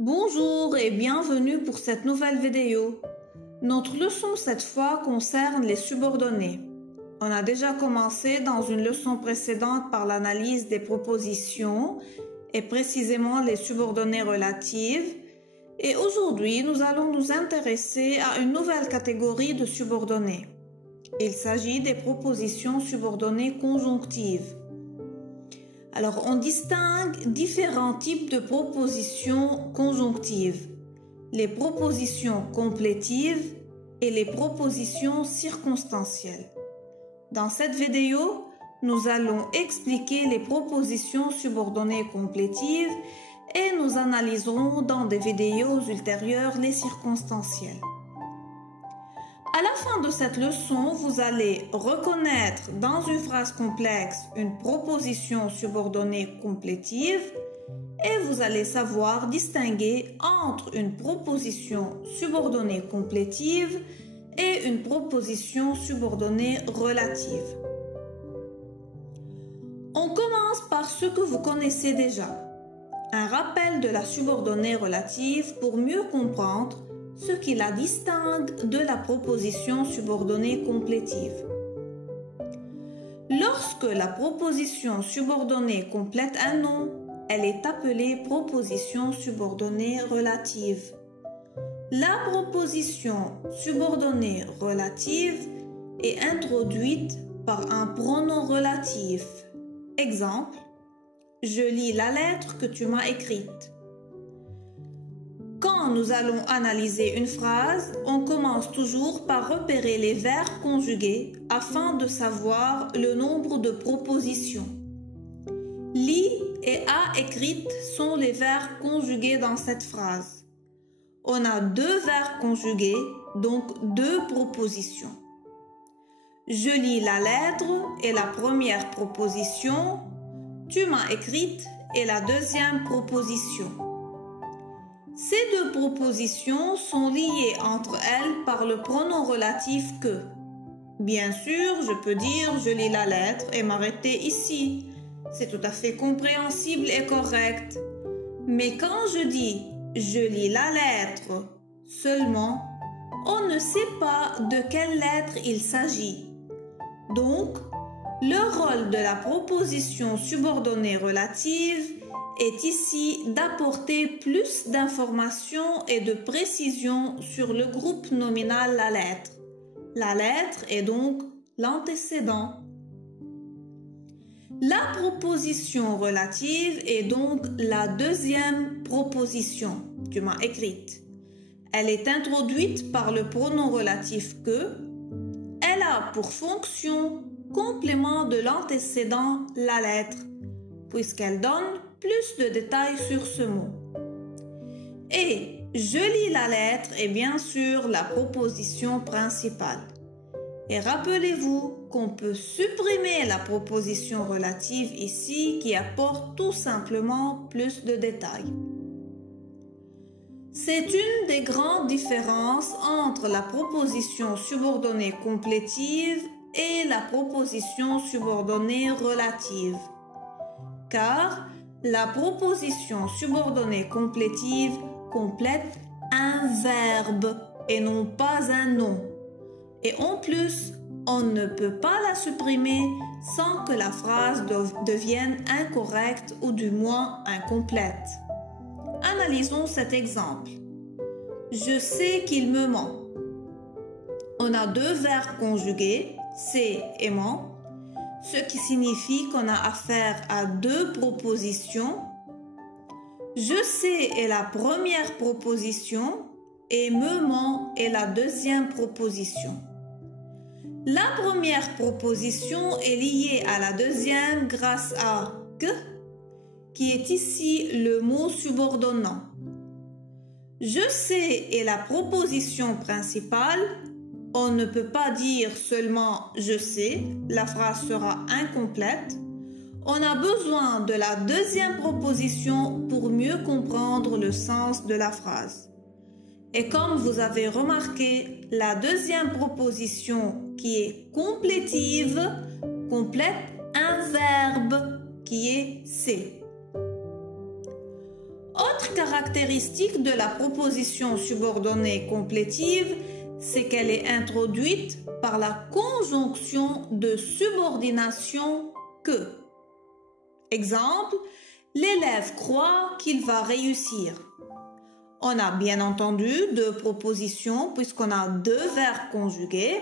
Bonjour et bienvenue pour cette nouvelle vidéo. Notre leçon cette fois concerne les subordonnés. On a déjà commencé dans une leçon précédente par l'analyse des propositions et précisément les subordonnées relatives. Et aujourd'hui, nous allons nous intéresser à une nouvelle catégorie de subordonnées. Il s'agit des propositions subordonnées conjonctives. Alors, on distingue différents types de propositions conjonctives, les propositions complétives et les propositions circonstancielles. Dans cette vidéo, nous allons expliquer les propositions subordonnées complétives et nous analyserons dans des vidéos ultérieures les circonstancielles. À la fin de cette leçon, vous allez reconnaître dans une phrase complexe une proposition subordonnée complétive et vous allez savoir distinguer entre une proposition subordonnée complétive et une proposition subordonnée relative. On commence par ce que vous connaissez déjà. Un rappel de la subordonnée relative pour mieux comprendre ce qui la distingue de la proposition subordonnée complétive. Lorsque la proposition subordonnée complète un nom, elle est appelée proposition subordonnée relative. La proposition subordonnée relative est introduite par un pronom relatif. Exemple, je lis la lettre que tu m'as écrite. Quand nous allons analyser une phrase, on commence toujours par repérer les verbes conjugués afin de savoir le nombre de propositions. Lis et a écrite sont les verbes conjugués dans cette phrase. On a deux verbes conjugués, donc deux propositions. Je lis la lettre est la première proposition. Tu m'as écrite est la deuxième proposition. Ces deux propositions sont liées entre elles par le pronom relatif que. Bien sûr, je peux dire je lis la lettre et m'arrêter ici. C'est tout à fait compréhensible et correct. Mais quand je dis je lis la lettre seulement, on ne sait pas de quelle lettre il s'agit. Donc, le rôle de la proposition subordonnée relative est ici d'apporter plus d'informations et de précisions sur le groupe nominal la lettre. La lettre est donc l'antécédent. La proposition relative est donc la deuxième proposition. Tu m'as écrite. Elle est introduite par le pronom relatif que. Elle a pour fonction complément de l'antécédent la lettre, puisqu'elle donne plus de détails sur ce mot. Et je lis la lettre est bien sûr la proposition principale. Et rappelez-vous qu'on peut supprimer la proposition relative ici qui apporte tout simplement plus de détails. C'est une des grandes différences entre la proposition subordonnée complétive et la proposition subordonnée relative. Car la proposition subordonnée complétive complète un verbe et non pas un nom. Et en plus, on ne peut pas la supprimer sans que la phrase devienne incorrecte ou du moins incomplète. Analysons cet exemple. Je sais qu'il me ment. On a deux verbes conjugués, c'est et ment, ce qui signifie qu'on a affaire à deux propositions. Je sais est la première proposition et me ment est la deuxième proposition. La première proposition est liée à la deuxième grâce à que, qui est ici le mot subordonnant. Je sais est la proposition principale. On ne peut pas dire seulement je sais, la phrase sera incomplète. On a besoin de la deuxième proposition pour mieux comprendre le sens de la phrase. Et comme vous avez remarqué, la deuxième proposition qui est complétive complète un verbe qui est c'est. Autre autre caractéristique de la proposition subordonnée complétive, c'est qu'elle est introduite par la conjonction de subordination que. Exemple, l'élève croit qu'il va réussir. On a bien entendu deux propositions puisqu'on a deux verbes conjugués.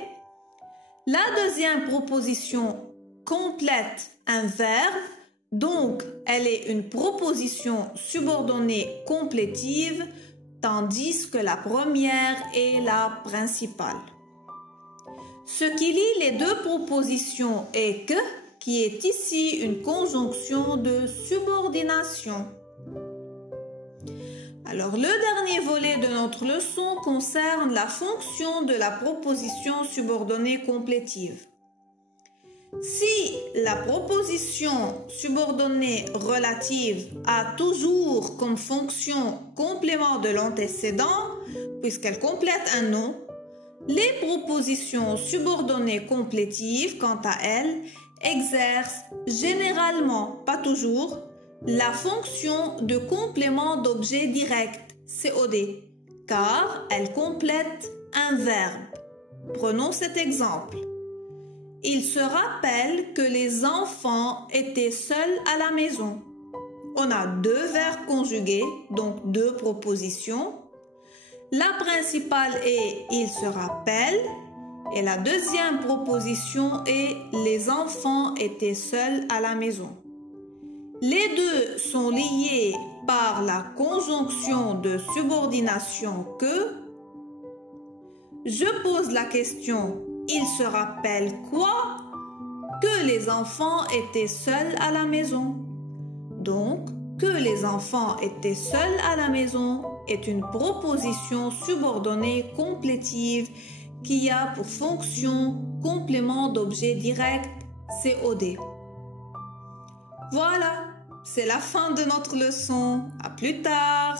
La deuxième proposition complète un verbe, donc elle est une proposition subordonnée complétive, tandis que la première est la principale. Ce qui lie les deux propositions est que, qui est ici une conjonction de subordination. Alors, le dernier volet de notre leçon concerne la fonction de la proposition subordonnée complétive. Si la proposition subordonnée relative a toujours comme fonction complément de l'antécédent, puisqu'elle complète un nom, les propositions subordonnées complétives, quant à elles, exercent généralement, pas toujours, la fonction de complément d'objet direct, COD, car elles complètent un verbe. Prenons cet exemple. Il se rappelle que les enfants étaient seuls à la maison. On a deux verbes conjugués, donc deux propositions. La principale est « il se rappelle » et la deuxième proposition est « les enfants étaient seuls à la maison ». Les deux sont liés par la conjonction de subordination que. Je pose la question « il se rappelle quoi ?» Que les enfants étaient seuls à la maison. Donc, que les enfants étaient seuls à la maison est une proposition subordonnée complétive qui a pour fonction complément d'objet direct, COD. Voilà, c'est la fin de notre leçon. À plus tard.